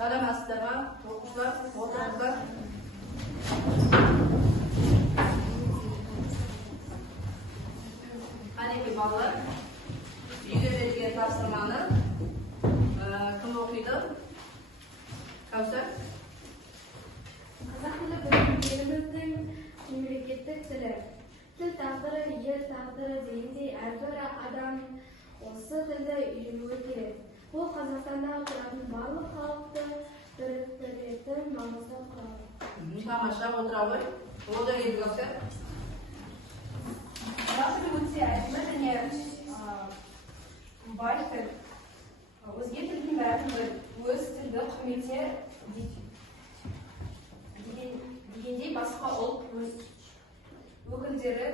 Саламатсыздар ма, оқушылар? Отырыңыздар. Қанекей балалар, үйге берген тапсырманы кім оқиды? Кәусар? Қазақ тілі еліміздің мемлекеттік тілі. Тіл тағдыры, ел тағдыры дегендей әрбір адам осы тілді үйренуі керек. Бұл Қазақстанда тұратын барлық халықты біріктіретін маңызды құрал. Тамаша, отыра ғой. Одан еді Кәусар. Қазақ тілі өте әдемі және бай тіл. Өзге тілдің бәрін өз тілді құрмете дегендей басқа ұлт өкілдері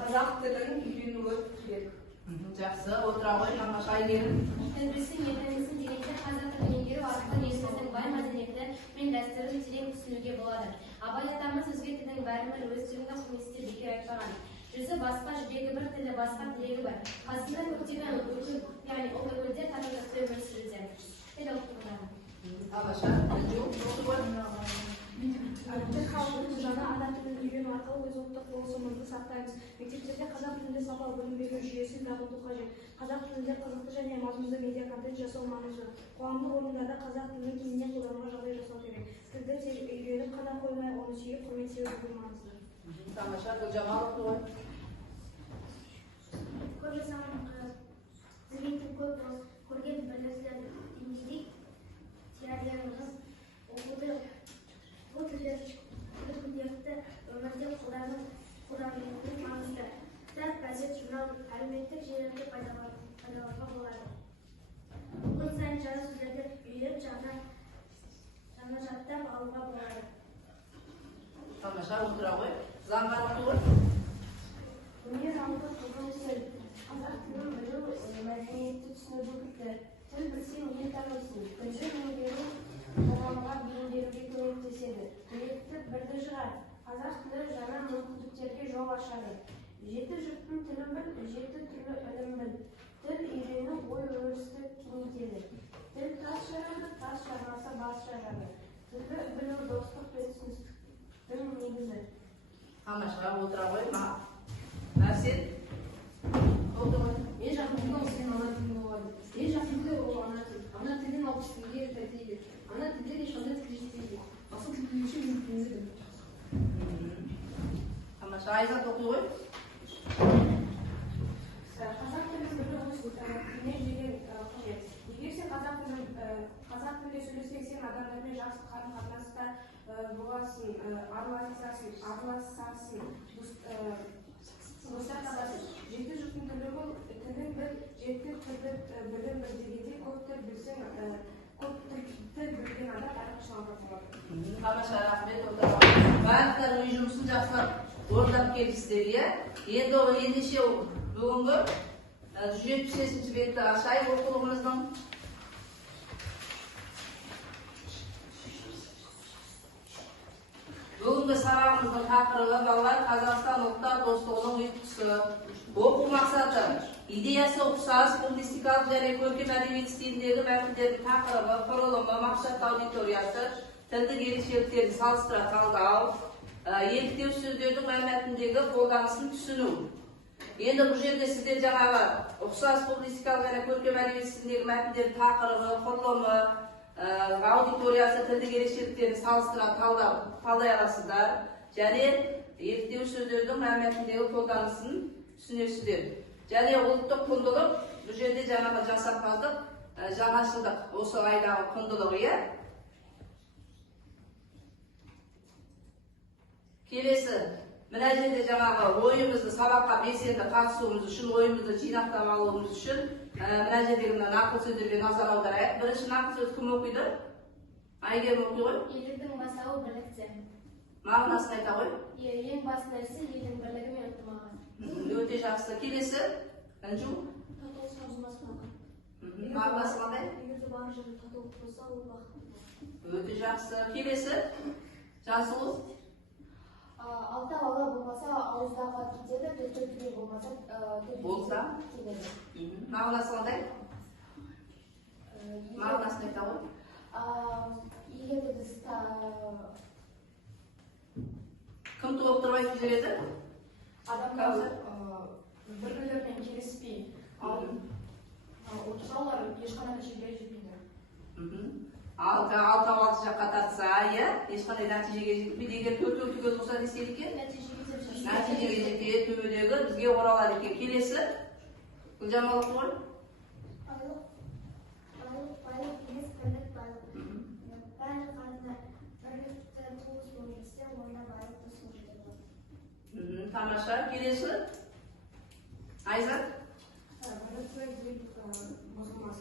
қазақ тілін үйренуі керек. Жақсы, отыра ғой. Тамаша, Айгерім. Тіліміздің еліміздің дегенде қазақ тілін меңгеру арқылы еліміздің бай мәдениеті мен дәстүрін терең түсінуге болады. Абай атамыз өзге тілдің бәрібір өз тілін құрмете бекер айтпаған. Жүзі басқа, жүрегі бір, тілі басқа, тілегі бір. Қасында көптеген өкіл, яғни ұлт өкілдер татулықта өмір сүруде. Тіл ұлттығынан. Тамаша, оқы ғой. Біз халқымыз жаңа ана тілін үйрену арқылы өз ұлттық болмысымызды сақтаймыз. Мектептерде қазақ тілінде сапалы білім беру жүйесін дамыту қажет. Қазақ тілінде қызықты және мазмұнды медиа-контент жасау маңызды. Қоғамдық орындарда қазақ тілін кеңінен қолдануға жағдай жасау керек. Тілді тек үйреніп қана қоймай, оны сүйіп құрметтеу маңызды. Тамаша, Гүлжамал оқы ғой. Көп жасаған зігейтін көп көрген бірлесілер деңгейдей теорияңыз оқуды бұл күнделікті өмірде қолданудың маңызды. Кітап, газет, журнал, әлеуметтік желілерді пайдалануға болады. Күн сайын жаңа сөздерді үйреніп, жаңа жаттап алуға болады. Тамаша, отыра ғой. Заңғар оқы ғой. Өнер дамыту қызыл қазақ тілін білу, мәдениетті түсінудің кілті. Тіл білсең, ел танылсын. Тілді меңгеру қоғамға бейімделуге көмектеседі. Білекті бірді жығар. Қазақ тілі жаңа мүмкіндіктерге жол ашады. Жеті жұрттың тілін біл, жеті түрлі ілім біл. Тіл үйрену ой-өрісті кеңейтеді. Тіл тас жарады, тас жармаса бас жарады. Тілді білу достық пен түсіністіктің негізі. Тамаша, отыра ғой. Нәрсен? Оқы ғой. Ең жақын тілі ол сенің ана тілің болады. Ең жақын тілі ол ана тіл. Ана тілден алпыс тілге тәртейді. Ана тілден ешқандай тіл жетпейді. Асыл тіл білу үшін жүз тіліңді біл. Тамаша, Айзат оқы ғой. Қазақ тілін білу өз тіліне деген қажет. Егер сен қазақ тілінде сөйлесең, сен адамдармен жақсы қарым-қатынаста боласың, араласасың, достар табасың. Жеті жұрттың тілі бол, тілін біл, жеті тілді білім біл дегенде көп тіл білсең, көп тіл білген адам әрқашан болады. Тамаша, рахмет, отыра ғой. Барлықтар үй жұмысын жақсылап орындап келдіңіздер, иә? Енді ол ендеше бүгінгі 175-ші бетті ашайық оқулығымыздың. Бүгінгі сабағымыздың тақырыбы балалар Қазақстан ұлттар достығының ұйытқысы. Оқу мақсаты, идеясы ұқсас, публистикалық және көркем әдебиет стиліндегі мәтіндердің тақырыбы, құрылымы, мақсат аудиториясы, тілдік ерекшеліктерді салыстыра талдау, еліктеу сөздердің мәнмәтіндегі қолданысын түсіну. Енді бұл жерде сіздер жаңағы ұқсас публистикалық және көркем әдебиет стиліндегі мәтіндердің тақырыбы, құрылымы, аудиториясы, тілдік ерекшеліктерді салыстыра талдай аласыздар. Және еліктеу сөздердің мәнмәтіндегі қолданысын түсінесіздер. Және ұлттық құндылық, бұл жерде жаңағы жасампаздық, жаңашылдық, осы айдағы құндылығы, иә? Келесі, мына жерде жаңағы ойымызды сабаққа белсенді қатысуымыз үшін, ойымызды жинақтап алуымыз үшін, мына жердегі нақыл сөздерге назар аударайық. Бірінші нақыл сөз кім оқиды? Айгерім оқи ғой. Елдің бастауы бірлікте. Мағынасын айта ғой. Ең басты нәрсе елдің бірлігі мен ынтымағы. Өте жақсы. Келесі, Анжу. Татулыққа ұзмасқан. Мағынасы қандай? Егерде бар жерде татулық болса, ол бақыт. Өте жақсы. Келесі, Жансұлу. Алты ала болмаса ауыздағы кетеді, төртке болмаса болса келеді. Мағынасы қандай? Мағынасын айта ғой. Егер біз Кім толықтырып айтып жібереді? Адамдар бір-бірлерімен келіспей, отырсалар ешқандай нәтижеге жетпейді. Алты жаққа тартса, ешқандай нәтижеге жетпейді. Егер төртеу түгел болса не істейді екен? Нәтижеге жетеді, төбедегі бізге оралады екен. Келесі, Гүлжамал оқып қой. байлық емес, бірлік байлық. Бәрі қадына бірлікті туыс болып жетсе, онда байлықты сол жерде болады. Тамаша, келесі. Айзат. Бірлікті ел бұзылмас.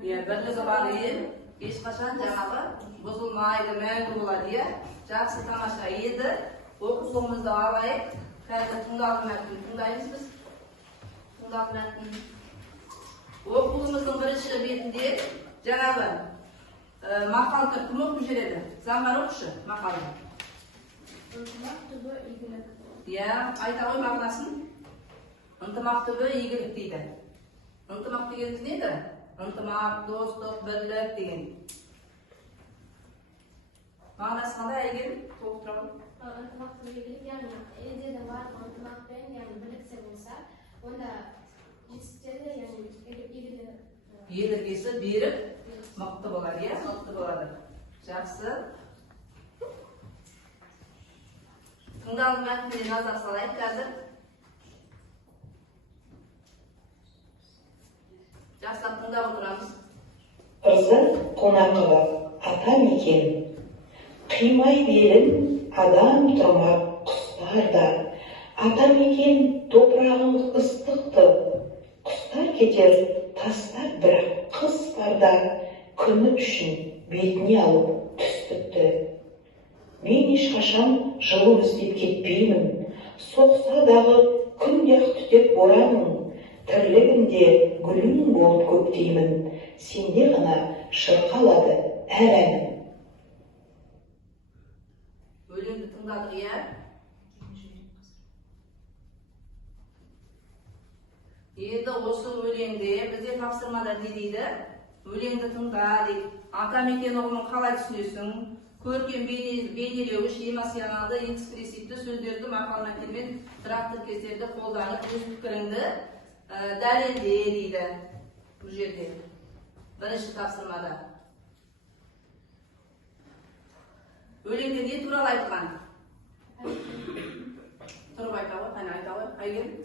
Егер Бірлігі бар ел, ешқашан жаңағы бұзылмайды, мәңгі болады. Жақсы, тамаша. Енді оқысуымызды алайық. Қазір тыңдалым мәтінін тыңдаймыз біз. Тыңдалым мәтінін. Оқуымыздың бірінші бетінде жаңағы мақалды кім оқып жүреді? Замар оқышы мақалды. Ынтымақ түбі игілік. Айта ғой мағынасын. Ынтымақ түбі игілік дейді. Ынтымақ дегеніміз не еді? Ынтымақ, достық, бірлік деген. Мағынасы қандай әйгерім? Толықтыра ғой. Ынтымақ түбі игілік, яғни елдердің барлығы ынтымақпен, яғни бірлікте болса, онда жетістіктері, яғни Еліргесі беріп, мықты болады, мықты болады. Жақсы. Тыңдалым мәтініне назар салайық қазір. Жақсылап тыңдап отырамыз. Ырза Қонақова, ата мекен. Қимай белін адам тұрмақ құстарда. Ата мекен топырағың ыстықты. Құстар кетер тастап, бірақ қыз барда күні үшін бетіне алып түс бітті. Мен ешқашан жылу іздеп кетпеймін. Соқса дағы күнде-ақ түтеп борамын. Тірлігімде гүлің болып көктеймін. Сенде ғана шырқалады әр әнім. Өлеңді тыңдадық, Енді осы өлеңде бізде тапсырмада не дейді? Өлеңді тыңда дейді. Ата мекен ұғымын қалай түсінесің? Көркем бейнелеуіш, эмоционалды, экспрессивті сөздерді мақал мәтелмен тұрақты тіркестерді қолданып, өз пікіріңді дәлелде дейді. Бұл жерде. Бірінші тапсырмада. Өлеңде не туралы айтқан? Тұрып айта ғой, қане айта ғой, Айгерім?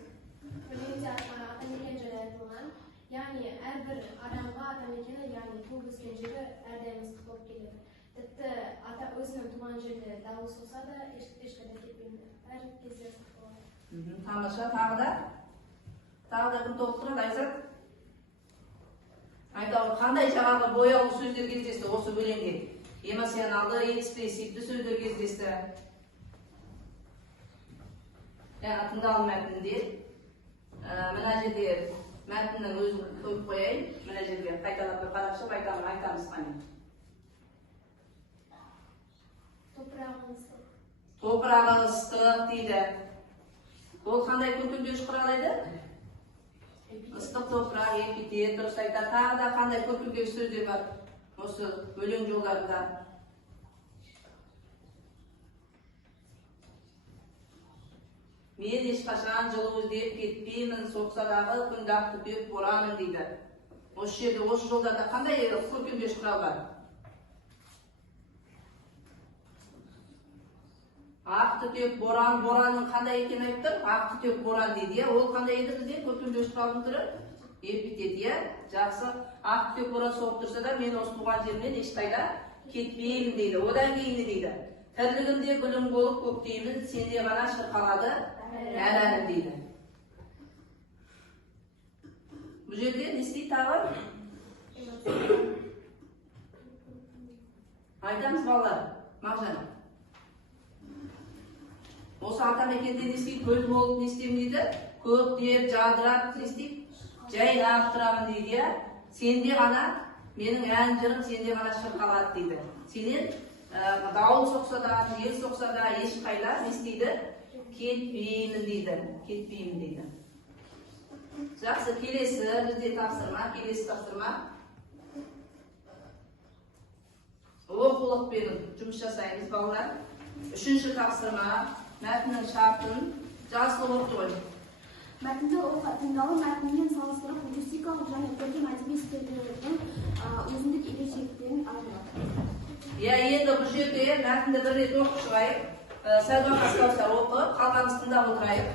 өлеңде ата мекен жері айтылған, яғни әрбір адамға ата мекені, яғни туып өскен жері әрдайым ыстық болып келеді. Тіпті ата өзінің туған жерде дауыл соқса да ешқайда кетпейді. Әр кезде ыстық болады. Тамаша, тағы да кім толықтырады, Айзат? Айта ғой, қандай жаңағы бояулы сөздер кездесті осы өлеңде? Эмоционалды, экспрессивті сөздер кездесті. Тыңдалым мәтінінде мына жерде мәтіннің өзін қойып қояйын. Мына жерге қайталап бір қарап шығып айтамыз қане. Топырағы ыстық дейді. Ол қандай көркемдеуіш құралайды? Ыстық топырақ, эпитет, дұрыс айтады. Тағы да қандай көркемдеуіш сөздер бар осы өлең жолдарында? Мен ешқашан жылу іздеп кетпеймін, соқсадағы күнді ақ түтеп борамын дейді. Осы жерде, осы жолдарда қандай көркемдеуіш құрал бар? Ақ түтеп боран, боранның қандай екенін айтып тұр? Ақ түтеп боран дейді. Ол қандай еді бізде көркемдеуіш құралдың түрі? Эпитет, жақсы. Ақ түтеп боран соғып тұрса да, мен осы туған жерімнен ешқайда кетпеймін дейді. Одан кейін не дейді? Тірлігімде гүлің болып көктеймін, сенде ғана шырқалады әр әнім дейді. Бұл жерде не істейді тағы? Айтамыз балалар, Мағжан. Осы ата мекенде не істейді? Гүл болып не істеймін дейді? Көктеп, жадырап, не істейді? Жайнап тұрамын дейді. Сенде ғана, менің ән жырым сенде ғана шырқалады дейді. Сенен дауыл соқса да, жел соқса да, ешқайда не істейді? Кетпеймін дейді. Кетпеймін дейді. Жақсы, келесі бізде тапсырма, келесі тапсырма. Оқулықпен жұмыс жасаймыз, балалар. Үшінші тапсырма, мәтіннің шартын жазып оқып. Мәтінді тыңдалу мәтінмен салыстырып лингвистикалық және көркем әдеби стилдердің өзіндік ерекшеліктерін анықтау. Енді бұл жерде мәтінді бір рет оқып шығайық. Сәл бастаусар оқып, қалғанымыз тыңдап отырайық.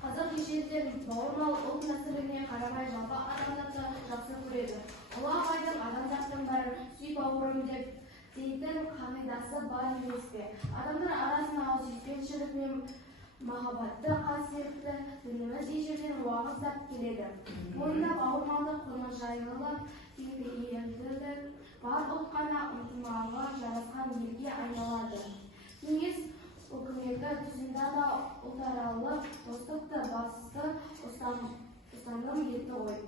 Қазақ ежелден бауырмал ұлт нәсіліне қарамай жалпы адамзатты жақсы көреді. Ұлы абайдың адамзаттың бәрін сүй бауырым деп дейтін қағидасы бар емес пе? Адамдар арасына сүйіспеншілік мен махаббатты қасиетті дініміз ежелден уағыздап келеді. Онда бауырмалдық қонақжайлылық теңпейілділік бар ұлт қана ынтымағы жарасқан елге айналады. Кеңес үкіметі тұсында да ұлтаралық достықты басты ұстаным етті ғой.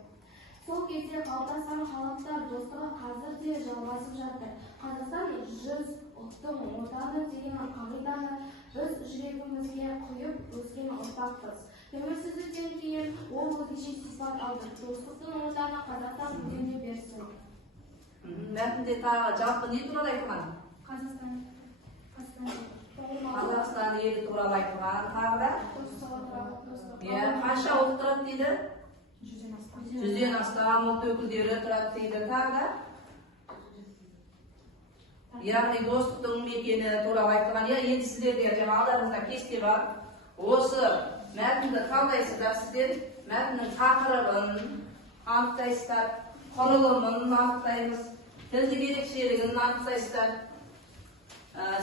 Сол кезде қалыптасқан халықтар достығы қазір де жалғасып жатыр. Қазақстан 100 ұлттың отаны деген қағиданы біз жүрегімізге құйып өскен ұрпақпыз. Тәуелсіздіктен кейін ол өзгеше сипат алды. Достықтың отаны Қазақстан гүлдене берсін. Мәтінде тағы жалпы не туралы айтылған? Қазақстан елі туралы айтылған. Тағы да? Қанша ұлт тұрады дейді? 100-ден астам ұлт өкілдері тұрады дейді. Тағы да? Яғни достықтың мекені туралы айтылған. Енді сіздерге алдарыңызда кесте бар. Осы мәтінді қалдайсыздар сіздер? Мәтіннің тақырыбын анықтайсыздар, құрылымын анықтаймыз, тілдік ерекшелігін анықтайсыздар,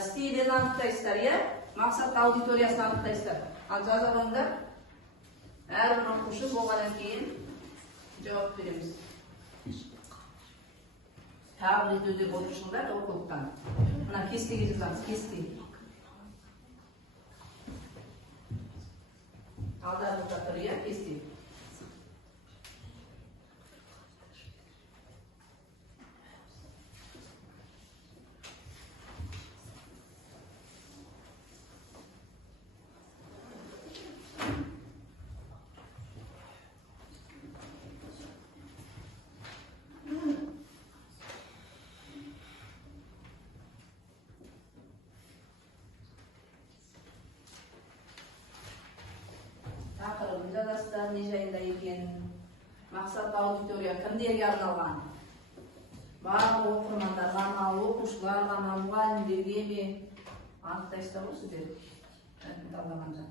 стилін анықтайсыздар, мақсат аудиториясын анықтайсыздар. Ал жаза қойыңдар. Әрбір оқушы болғаннан кейін жауап береміз. Тағы рет өздері отырушылар оқулықтан. Мына кестеге жазамыз, кесте. Алдарыңызда тұр, кесте. Тақырыбын жазасыздар, не жайында екенін, мақсат аудитория кімдерге арналған? Барлық оқырмандарға ма, оқушыларға ма, мұғалімдерге ме? Анықтайсыздар ғой сіздер талдағанда.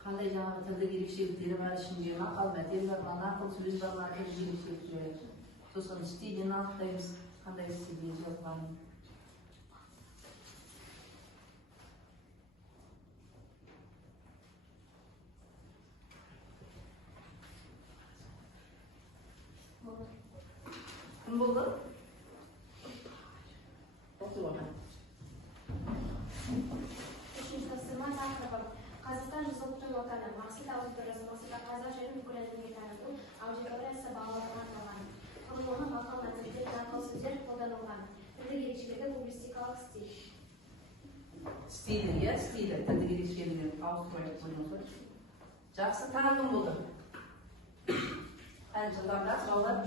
Қандай жаңағы тілдік ерекшеліктері бар ішінде, мақал мәтел бар ма, нақыл сөз бар ма, тілдік ерекшеліктері. Сосын стилін анықтаймыз, қандай стилде жазылғанын. Кім болды? Оқи оған. Үшінші тапсырма тақырыбы. Қазақстан 100 ұлттың отаны. Мақсат аудиториясы. Мақсат қазақ жерін бүкіл әлемге таныту. Аудиториясы балаларға арналған. Құрылымы мақал мәтелдер, нақыл сөздер қолданылған. Тілдік ерекшелігі публистикалық стиль. Стилі, стилі, тілдік ерекшелігі ауыстырып қойыңыздар. Жақсы, тағы кім болды? Әлі жылдамда сұраулар.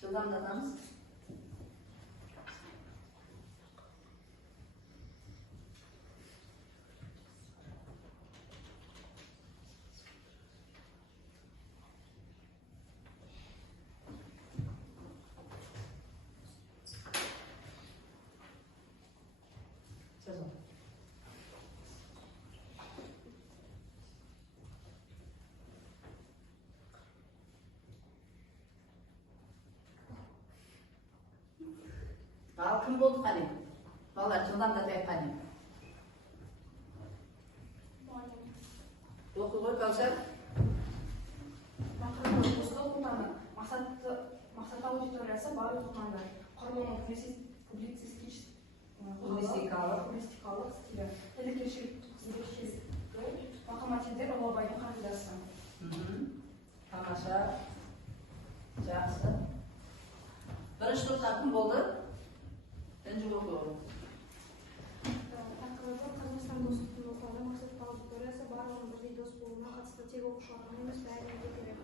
Жылдамдатамыз. Ал кім болды қане? Балалар жылдамдатайық қане. Оқы ғой Кәусар. Тақырыбы достық оқығаны, мақсат аудиториясы барлық оқығандар. Құрылымы публицистикалық стилі, тілдік локомотивдер Ұлыбайдың қағидасы. Тамаша. Жақсы. Бірінші топтан кім болды? Інжі оқы. Тақырыбы Қазақстан достықтың оқығаны мақсат аудиториясы барлығын бірдей дос болуына қатысты тек оқушыларға емес бәріне керек.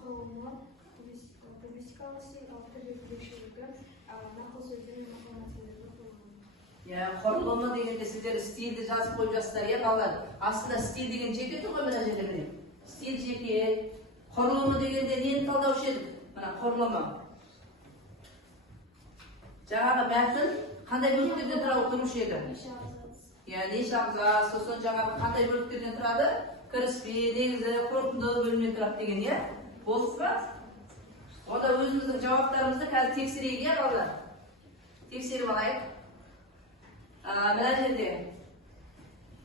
Құрылымы публицистикалық стиль, автор ерекшелігі, нақыл сөздер мен мақал-мәтелдерді қолдану. Құрылымы дегенде сіздер стильді жазып қойып жатсыздар, балалар. Астында стиль деген жеке тұр ғой мына жерде міне. Стиль жеке. Құрылымы дегенде нені талдаушы едік? Мына құрылымы. Жаңағы мәтін қандай бөліктерден тұрады көруші еді? Неше абзац, сосын жаңағы қандай бөліктерден тұрады? Кіріспе, негізі, қорытынды бөлімнен тұрады деген, болды ма? Онда өзіміздің жауаптарымызды қазір тексерейік, балалар. Тексеріп алайық. Мына жерде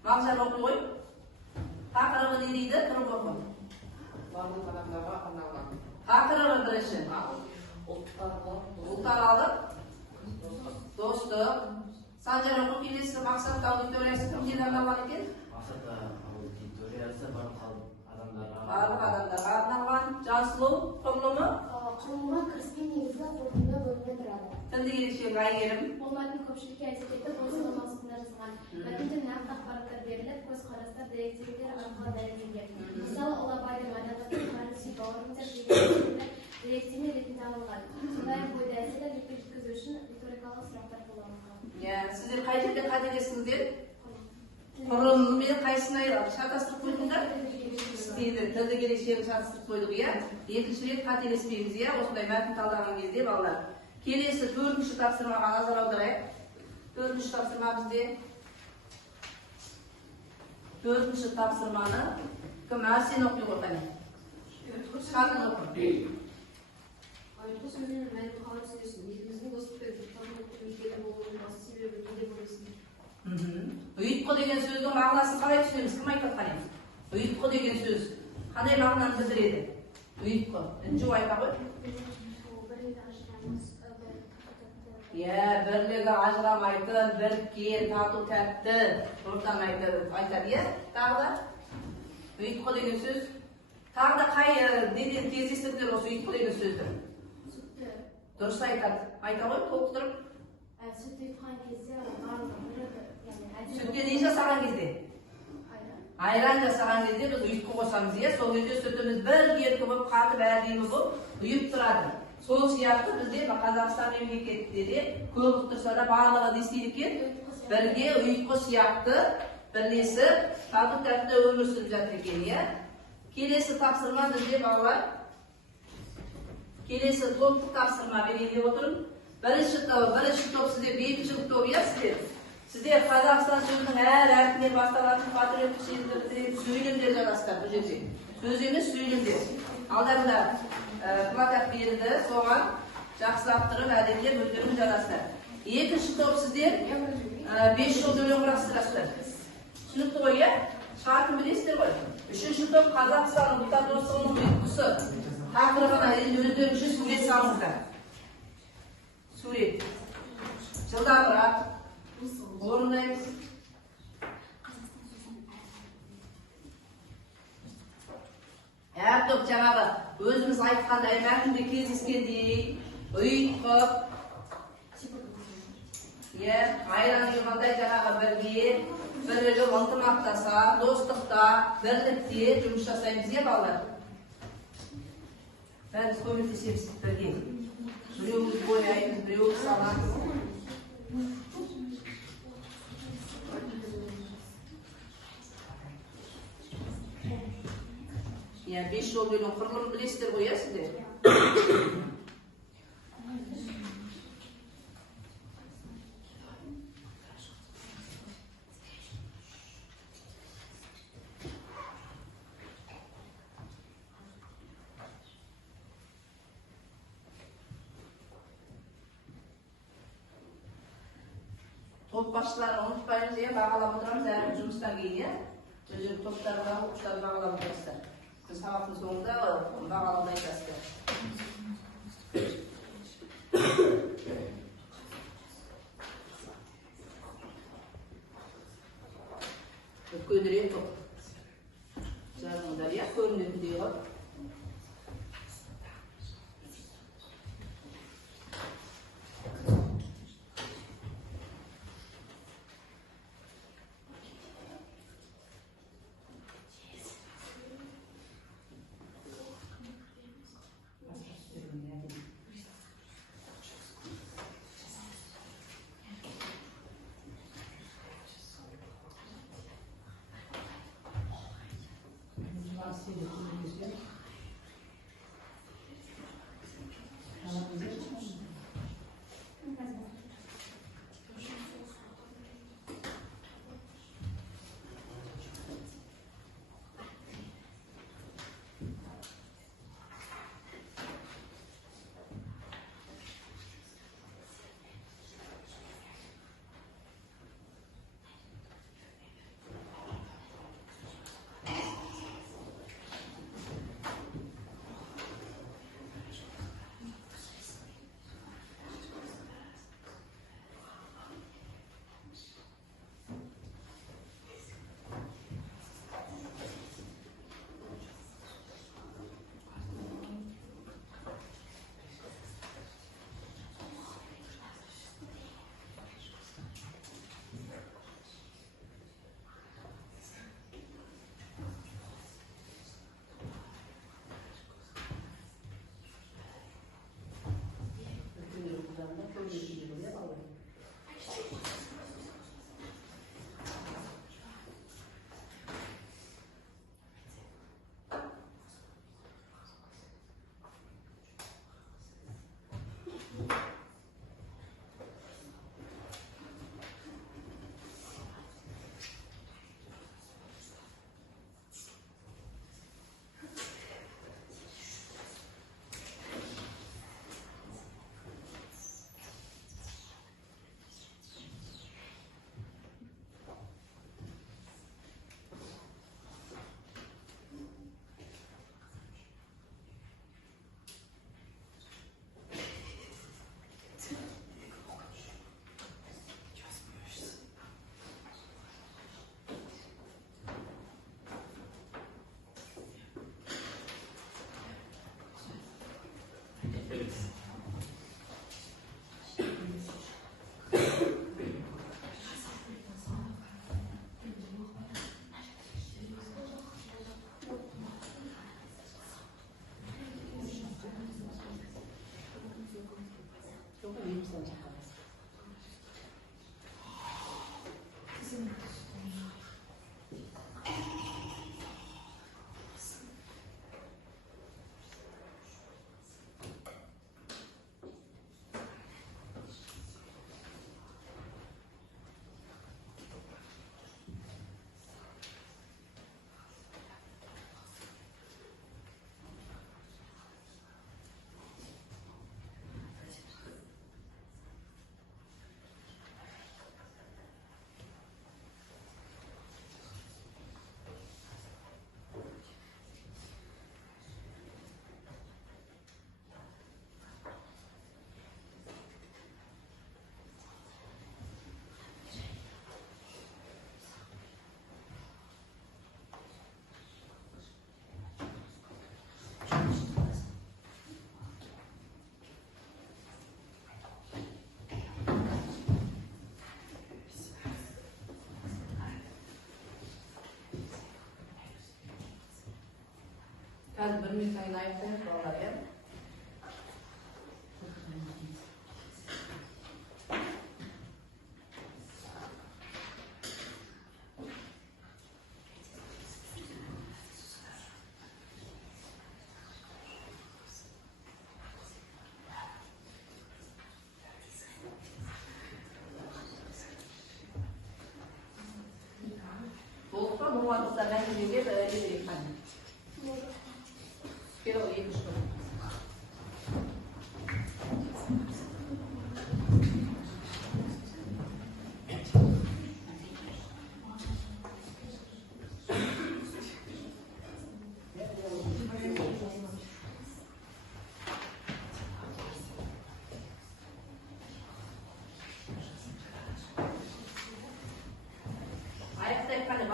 мағжан оқи ғой. Тақырыбы не дейді? Тұрып оқы. Барлық адамдарға арналған. Тақырыбы бірінші. Ұлтаралық достық. Санжар оқып келесі мақсат аудиториясы кімден арналған екен? Мақсат аудиториясы барлық адамдарға арналған. Жасылу құрылымы Құрылымы кіріспе негізгі қорытынды бөлімнен тұрады. тілдік ерекшелігі Әйгерім. Бұл мәтін көпшілікке әсер етіп, осының мақсатында жазылған. Мәтінде нақты ақпараттар беріліп, көзқарастар, деректердер арқылы дәлелденген. Мысалы, Ұлыбайдың адалдықтың тарихи бауырымдар деректеме ретінде алынған. Сондай-ақ бойда әсерлер жеткізу үшін риторикалық сұрақтар қолданылған. Сіздер қай жерде қателестіңіздер? Құрылымымен қайсына шатастырып қойдыңдар? Тілдік ерекшелігін шатастырып қойдық, екінші рет қателеспейміз, осындай мәтін талдаған кезде, балалар. Келесі төртінші тапсырмаға назар аударайық. Төртінші тапсырма бізде. Төртінші тапсырманы кім? Сен оқи ғой қане. Қатын оқы. Айтқы сөйлем мәтін қалай түсінесің? Еліміздің достық пен достықтың өлкелі болуының басты себебі неде болесің? Ұйытқы деген сөздің мағынасын қалай түсінеміз? Кім айтып қане? Ұйытқы деген сөз қандай мағынаны білдіреді? Ұйытқы. Інжу айта ғой. Бірлігі ажырамайтын, біріккен, тату тәтті, ортан айтады, Тағы да ұйытқы деген сөз. Тағы да қай неден кездестірдіңдер осы ұйытқы деген сөзді? Дұрыс айтады. Айта ғой, толықтырып. Сүтті ұйытқан кезде барлығы Сүтте не жасаған кезде? Айран жасаған кезде біз ұйытқы қосамыз, сол кезде сүтіміз бір еркі болып, қатып әрдеймі болып, ұйып тұрады. Сол сияқты бізде Қазақстан мемлекетінде де көп тұрса да барлығы не істейді екен? Бірге ұйытқы сияқты бірлесіп, тату тәтті өмір сүріп жатыр екен, Келесі тапсырма бізде балалар. Келесі топтық тапсырма берейін деп отырмын. Бірінші топ сіздер, екінші топ, Сіздер Қазақстан сөзінің әр әрпінен басталатын патриоттық сезімді білдіретін сөйлемдер жазасыздар бұл жерде. Сөз емес, сөйлемдер. Алдарында плакат берілді, соған жақсылап тұрып әдемілеп өздеріңіз жазасыздар. Екінші топ сіздер 5 жол өлең құрастырасыздар. Түсінікті ғой, шартын білесіздер ғой. Үшінші топ Қазақстанның ұлттар достығының ұйытқысы. Тақырыбына өздеріңізше сурет салыңыздар. Сурет. Жылдамырақ. Орындаймыз. Әр топ жаңағы өзіміз айтқандай мәтінде кездескендей, ұйытқы, айран жығандай жаңағы бірігіп ынтымақтаса, достықта, бірлікте жұмыс жасаймыз, балалар. Бәріміз көмектесеміз бірге. Біреуіміз бояймыз, біреуіміз саламыз. 5 жол өлең құрылымын білесіздер ғой, сіздер? Top başlarını unutmayınız diye bağlama otururuz her жұмыстан кейін ya. Çocuk toplarına okuşları bağlama otururuzlar. Biz sabahın sonunda bağlamada айтасыздар. Көндірек топ. Жарымдар ya көрінетіндей ғой. Hadi bir minutayın ayıplayın bağlar ya. Bolsa bu vadis'ta ben de böyle bir hani. Quiero oír esto.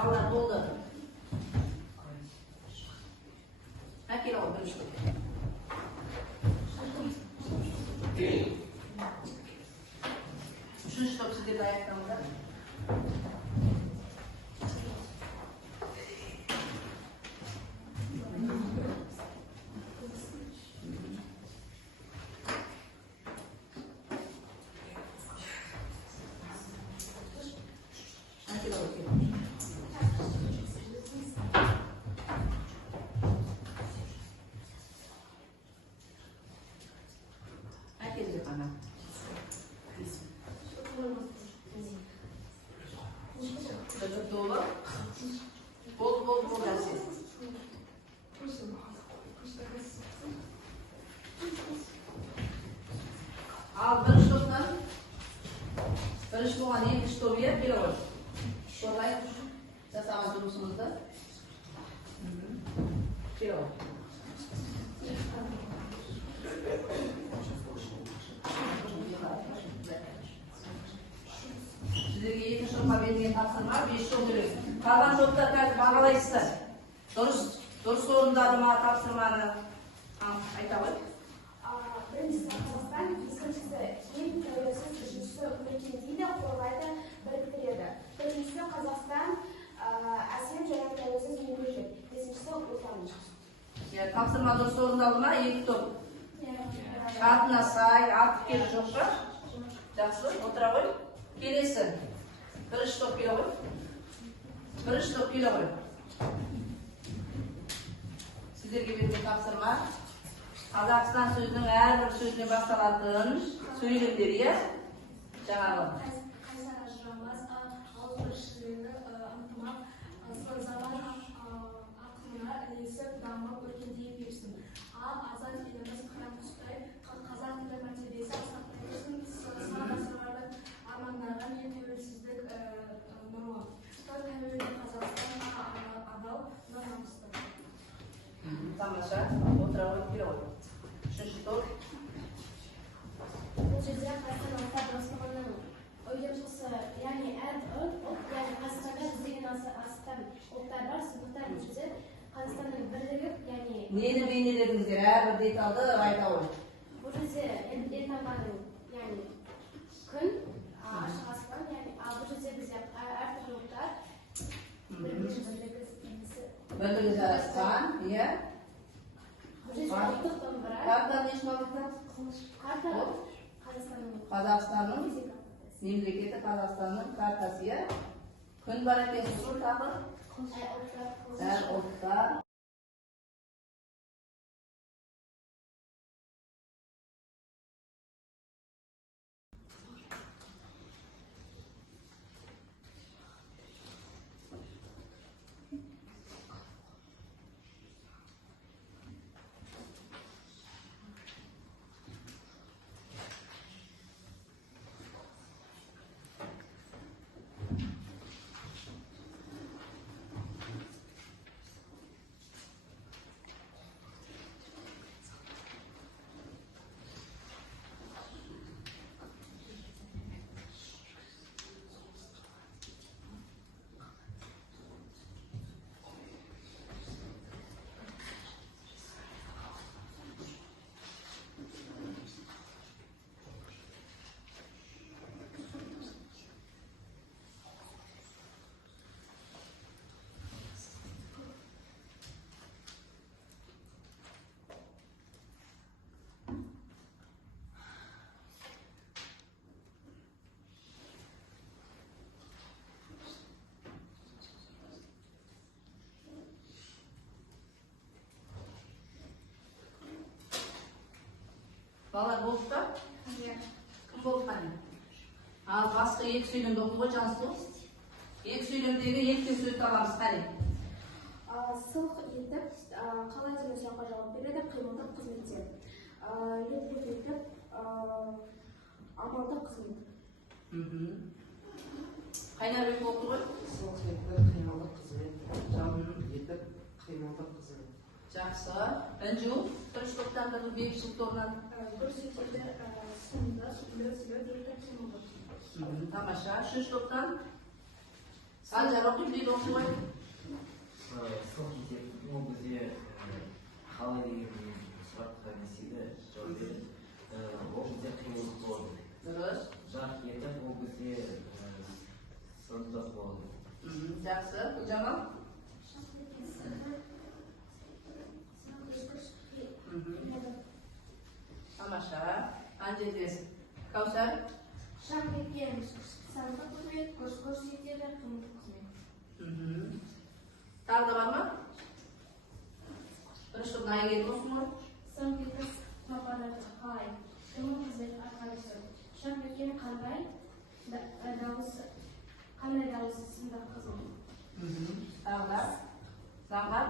Ballar oldu. Akil oldu işte. Üçüncü top sizde ayaklarında. Akil oldu. Akil de bana. Çocuk dolu. Bol dersin. Al bir şoktan. Bir şoktan iyi bir şok bir olur. Şokay. Jasama duruşumuzda. Bir olur. Sizlerge iki şokma belirgen tapsırma, 5 şok ölür. Kalan şoklar қазір бағалайсыздар. Дұрыс орындадым ма тапсырманы? Айта ғой. Біріншісі Қазақстан, екіншісі ел тәуелсіз, үшіншісі мекендейді, қорғайды, біріктіреді. Біріншісі Қазақстан, әсем және тәуелсіз мемлекет. Бесіншісі отан. Тапсырма дұрыс орындалды ма? 2 топ. Атына сай, атып келі жоқ па? Жақсы, отыра ғой. Келесі. Бірінші топ келі ғой. Бірінші топ келі ғой. Sizlerge берген тапсырма. Қазақстан сөзінің әрбір сөзіне басталатын сөйлемдер, иә? Жаңағы. Қайсар ажырамас, ауызбіршілігі ынтымақ, заман ақылына ілесіп, дамып, өркендей берсін. Азат еліміз қанат ұстай, қазақ тілі мәртебесі сақтай берсін, сан ғасырларда армандаған ел тәуелсіздік нұры. Тәуелді Қазақстан адал нұр намысты. Тамаша, отыра ғой, келе ғой. Үшінші топ. бұл жерде Қазақстан астар достығының ұйымшысы, яғни әр ұлт, яғни Қазақстанда жүздеген астам ұлттар бар, сыныптар бұл жерде Қазақстанның бірлігі, яғни Нені бейнеледіңіздер, әрбір деталды айта ғой. бұл жерде елтаңбаның, яғни күн, ашық аспан, яғни бұл жерде бізде әртүрлі ұлттар, Бірлігі жарасқан, иә? бұл жерде ұлттық домбыра, Картаны не шығалықтар? карта Қазақстанның Қазақстанның мемлекеті Қазақстанның картасы, иә? Күн бар екен, сұр тағы? Әр ұлттар. Балалар болды ба? Кім болды қане? Ал басқа екі сөйлемді оқу ғой, Жансұлу. Екі сөйлемдегі екі сөзді аламыз қане? Сылқ етіп, қалай деген сұраққа жауап береді, қимылдық қызметте. Лепрек етіп, амалдық қызмет. Қайнар бек оқу ғой? Сылқ етіп, қимылдық қызмет. Жанын етіп, қимылдық қызмет. Жақсы. Інжу, бірінші топтан бір бейбітшілік торынан. Көрсетеді, сынды, сөйлеу, еркін қимылдық. Тамаша. Үшінші топтан Sancar okuyup değil okuyor. Сол кезде ол бізде қалай деген сұраққа неседі жауап береді. Ол бізде қиындық болды. Dürüs. Жарқ етіп ол бізде сыныптас болды. Жақсы. Гүлжамал? Тамаша. Анжелес. Каусар? Шаг еткен сандық қызмет, көрсетеді қымбат қызмет. Tағы да бар ма? Бірінші тұрдың айы келді осы ма? Санкт-Петербург папаларды қалай? Қымбат қызмет арқалысы. Шаг еткен қандай дауысы сындық қызмет. Тағы да? Заңғар?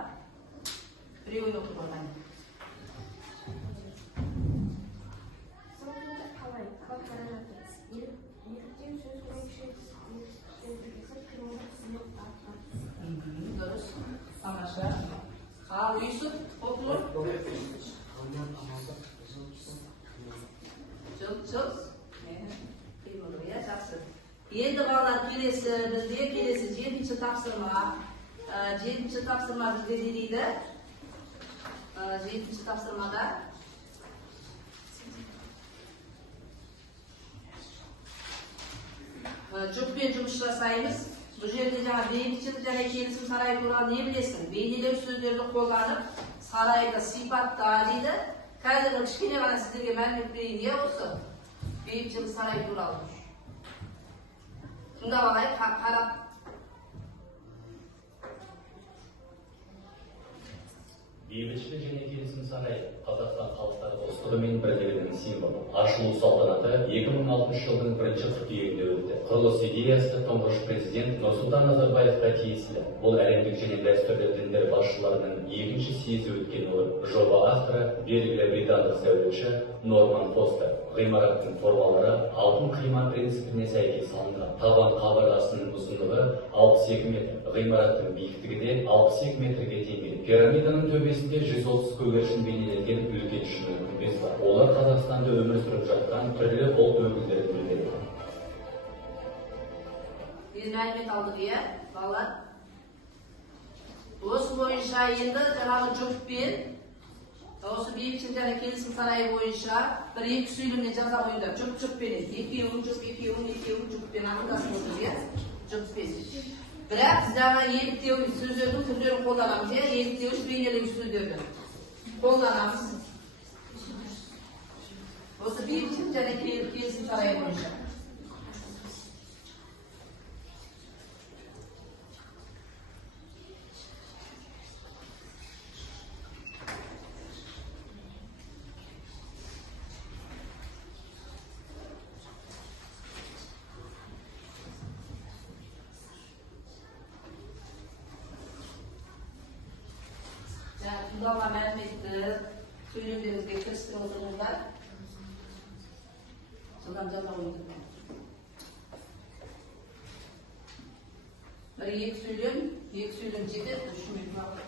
Біреуін оқып қойған. Санкт-Петербург қалай? Папаларды. Ертең сөз көмекші қымбат қызмет арқалысы. Dürüs. Тамаша. Ал Юсуп оқылыр? Жылт. Қимылы, я жақсы. Енді балалар келесі бізде келесі 7-ші тапсырма. 7-ші тапсырма бізде не дейді? 7-ші тапсырмада жүкпен жұмыс жасаймыз. Бұл жерде жаңа бейбітшілік және келісім сарайы туралы не білесің? Бейнелеу сөздерді қолданып, сарайды сипатта дейді. Қазір кішкене ғана сіздерге мәлімет берейін, не осы? Бейбітшілік сарайы туралы. Тыңдап алайық, қарап. Бейбітшілік және келісім сарайы Қазақстан халықтары достығы мен бірлігінің символы. Ашылу салтанаты 2006 жылдың 1-қыркүйегінде өтті. Құрылыс идеясы тұңғыш президент Нұрсұлтан Назарбаевқа тиесілі. Бұл әлемдік және дәстүрлі діндер басшыларының екінші съезі өткен орын. Жоба авторы белгілі британдық сәулетші Норман Фостер. Ғимараттың формалары алтын қима принципіне сәйкес салынған. Табан қабырғасының ұзындығы 62 метр. Ғимараттың биіктігі де 62 метрге тең. Пирамиданың төбесінде 130 көгершін бейнеленген үлкен шыны күмбез бар. Олар Қазақстанда өмір сүріп жатқан түрлі ұлт өкілдерін білдіреді. Біз мәлімет алдық, иә, балалар. Осы бойынша енді жаңағы жүкпен, осы бейбітшілік және келісім сарайы бойынша бір-екі сөйлемнен жаза қойыңдар. Жүкпенен. Екеуің жүкпен ақылдасын отыр, иә? Жүкпен. Бірақ жаңа еліктеуіш сөздердің түрлерін қолданамыз, иә? Еліктеуіш бейнелеу сөздерді қолданамыз. Осы бейбітшілік және келісім сарайы бойынша. Тыңдауға мәліметті сөйлемдеріңізге кірістіріп отырыңыздар. Содан жаза қойыңыздар. Екі сөйлем жетеді, үшінші мақсат.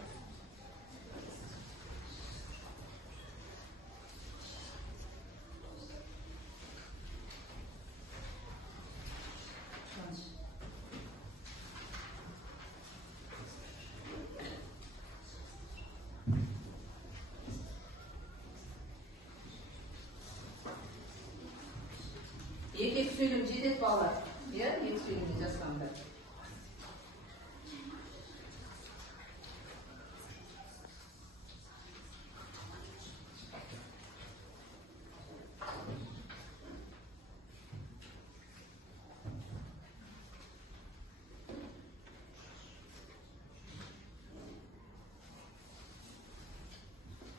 Екі сөйлем жетеді балалар. Иә, екі сөйлемде жазғандар.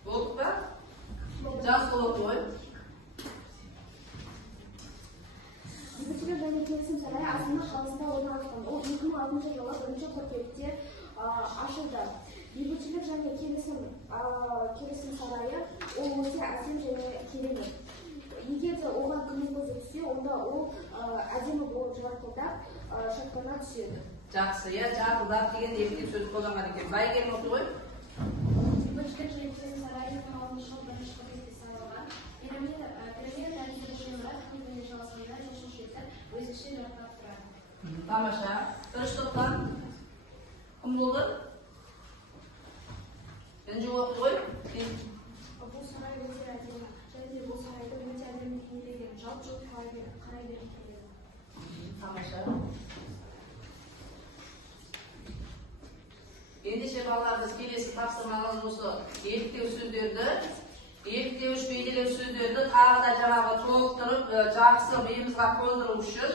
Болды ба? Жаз болып қой. Бейбітшілік және келісім сарайы Астана қаласында орналасқан. Ол 2006 жылы 1-қыркүйекте ашылды. Бейбітшілік және келісім сарайы ол өте әсем және керемет. Егер де оған күннің көзі түссе, онда ол әдемі болып жарқылдап, шаттана түседі. Жақсы, иә, жарқылдап деген ертек сөз қолданған екен. Байгерім оқи ғой. Бейбітшілік және келісім сарайы 2006 жылы 1-қыркүйекте салынған. Пирамида тәрізді ғимарат көбіне жалғасында өзгеше жарқырап тұрады. Тамаша. Тыныштықтан. Кім болды? Енді оқы ғой. бұл сарай өте әдемі. Және бұл сарайды өте әдемі киіндірген. Жалт-жұлт қарай беріп келеді. Тамаша. Ендеше балалар, біз келесі тапсырмамыз осы еліктеу бейнелеу сөздерді тағы да жаңағы толықтырып, жақсы миымызға қондыру үшін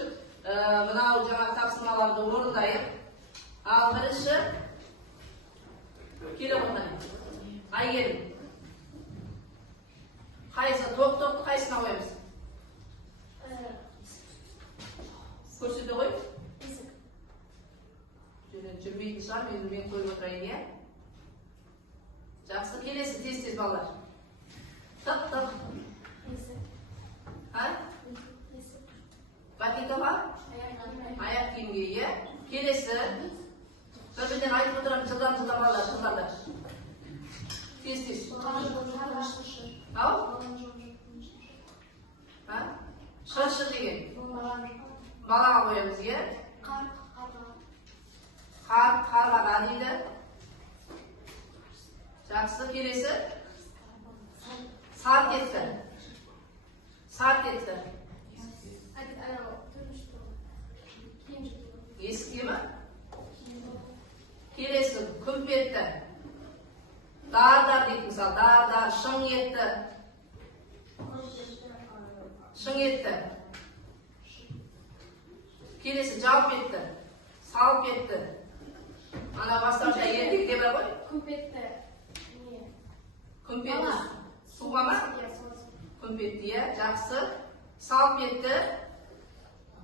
мынау жаңағы тапсырмаларды орындайық. Ал бірінші келе отырайық. Айгерім. Қайсы топты қайсына қоямыз? Көрсете қой. Жүрмейтін шығар, мен қойып отырайын, иә? Жақсы, келесі тез балалар. Тық. Батикаға? Аяқ киімге, иә? Келесі. Бірден айтып отырам, жылдам балалар, жылдамдар. Тез. Ау? Шыршы деген. Балаға қоямыз, иә? Қарға дейді. Жақсы, келесі. Сарт етті. Есікте ме? Келесі, күмп етті. Дар дейді, мысалы, дар, шың етті. Келесі, жалп етті. Салп етті. Ана бастауша ертекте бар ғой? Күмп етті. Суға ма? Күмп етті, иә, жақсы. Салп етті.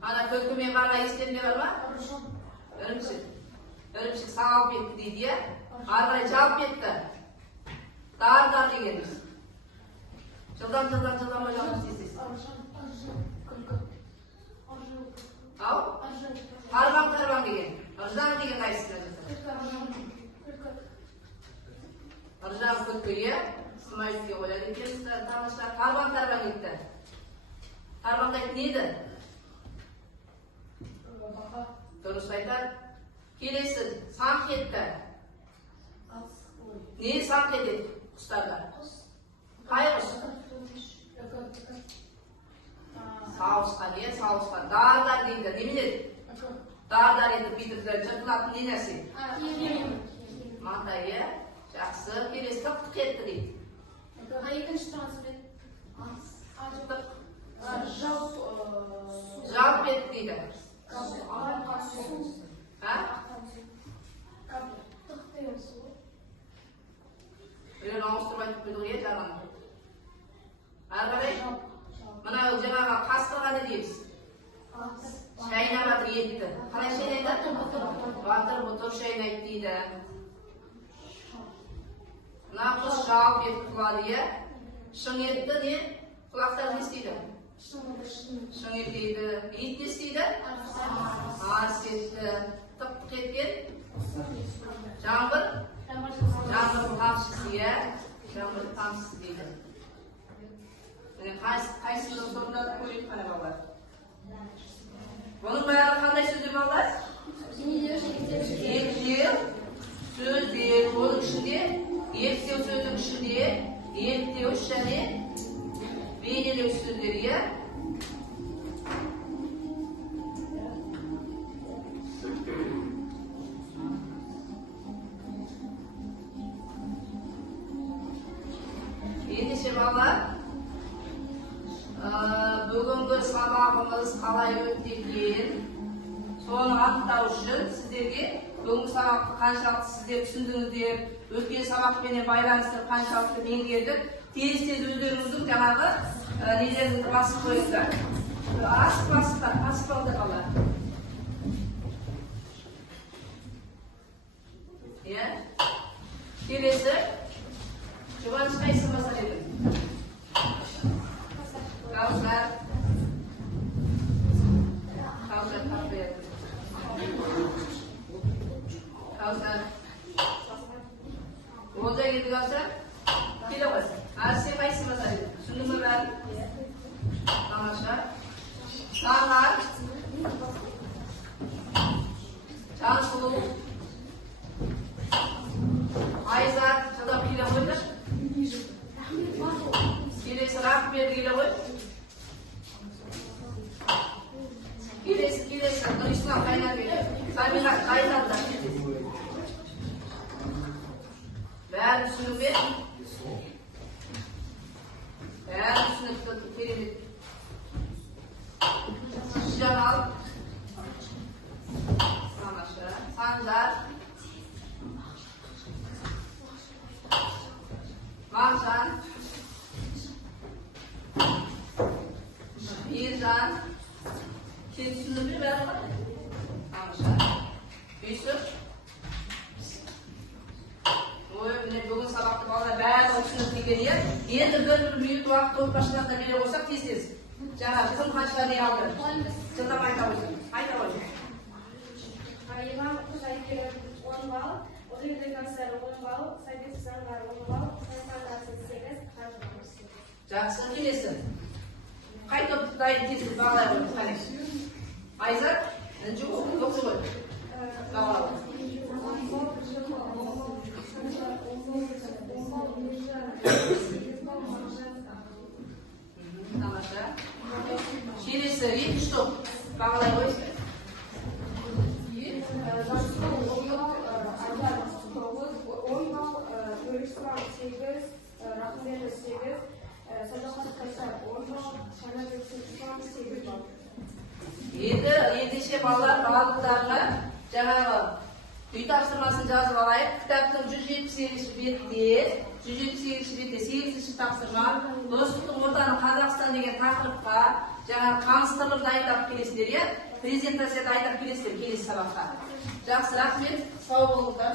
Ана күлкімен барға естерінде бар ма? Үрімшік салп етті дейді, иә? Арғай жалп етті. Дар дегеніміз. Жылдам ойлауымыз істейсіз. Ау? Тарбан деген. Ыржан деген қайсысына жасады? Ыржан күлкіге смайликке қояды екенбіз. Тамаша тарбан етті. Тарбандайды не еді? Дұрыс айтады. Келесі саңқ етті. Не саңқ етеді құстарда? Қай құс? Сауысқан, е, сауысқан. Дар дейді. Неменеді? Дар етіп бүйтіп жыртылатын не нәрсе? Маңдай, е? Жақсы. Келесі тық етті дейді. Екінші трансфер. Жалп етті дейді. Біреуін ауыстырып айтып қойды ғой, жағынан. Әрі мынау жаңағы қасқырға не дейміз? Шайнап етті. Қалай шайнайды? Батыр бұтыр шайнайды дейді. Мына құс жалп етті қылады, е? Шың етті не? Құлақтар не істейді? Шың етеді. Ит не істейді? Арс етті. Тық еткен? Жаңбыр тамшысы, е? Жаңбыр тамшысы дейді. Қайсының соңында көрейік қана балалар. Бұның бәрі қандай сөздер балалар? Еліктеу сөздер. Оның ішінде еліктеу сөздің ішінде еліктеуіш және бейнелеу сөздер, е? Ендеше балалар, бүгінгі сабағымыз қалай өтті екен, соны анықтау үшін сіздерге бүгінгі сабақты қаншалықты сіздер түсіндіңіздер, өткен сабақпенен байланыстырып қаншалықты меңгердік, тез өздеріңіздің жаңағы нелеріңізді басып қойыңыздар. Асып алды балалар. Келесі, Жұбаныш қайсысын басар еді? Каузар тапты еді. Каузар. Ода еді Каузар? Келе қойсын. Арсен қайсысын басар еді? Түсіндің бі бәрі? Тамаша. Саңар. Жансұлу, Айзат, жылдап келе қойды. Келесі Рахмет келе қой. Келесі Нұрислам қайнар келе. Самира Айзат да. Бәрі түсініп бер. Бәрі түсініп керемет. Жанал, Санашы, Санжар, Маржан, Ержан, сен түсініп бер бәрі бар. Санашы, Үйсіп. Міне бүгін сабақты балалар бәрі түсініп келген ие. Енді бір минут уақыт отбасынан да бере қойсақ тез-тез. Жаңа кім қаншаға не алды? Жылдам айта қойсын. Айта қойсын. Иван Кужайкеров 10 балл, Олег Гансер 10 балл, Сабит Сандар 10 балл, Хайсан 8, Қажы 8. Жақсы, келесі. Қай топты дайын тезіп бағалай қойды? Айзат, жоқ ғой. Бағалай. Тамаша. Келесі екінші топ. Бағалай қойсын. Енді ендеше балалар алдындағы жаңағы үй тапсырмасын жазып алайық. Кітаптың 178-ші бетте 8-ші тапсырма достықтың отаны Қазақстан деген тақырыпқа жаңағы таныстырылып дайындап келесіздер, иә? Презентацияда айтып келесіздер келесі сабаққа. Жақсы, рахмет, сау болыңыздар.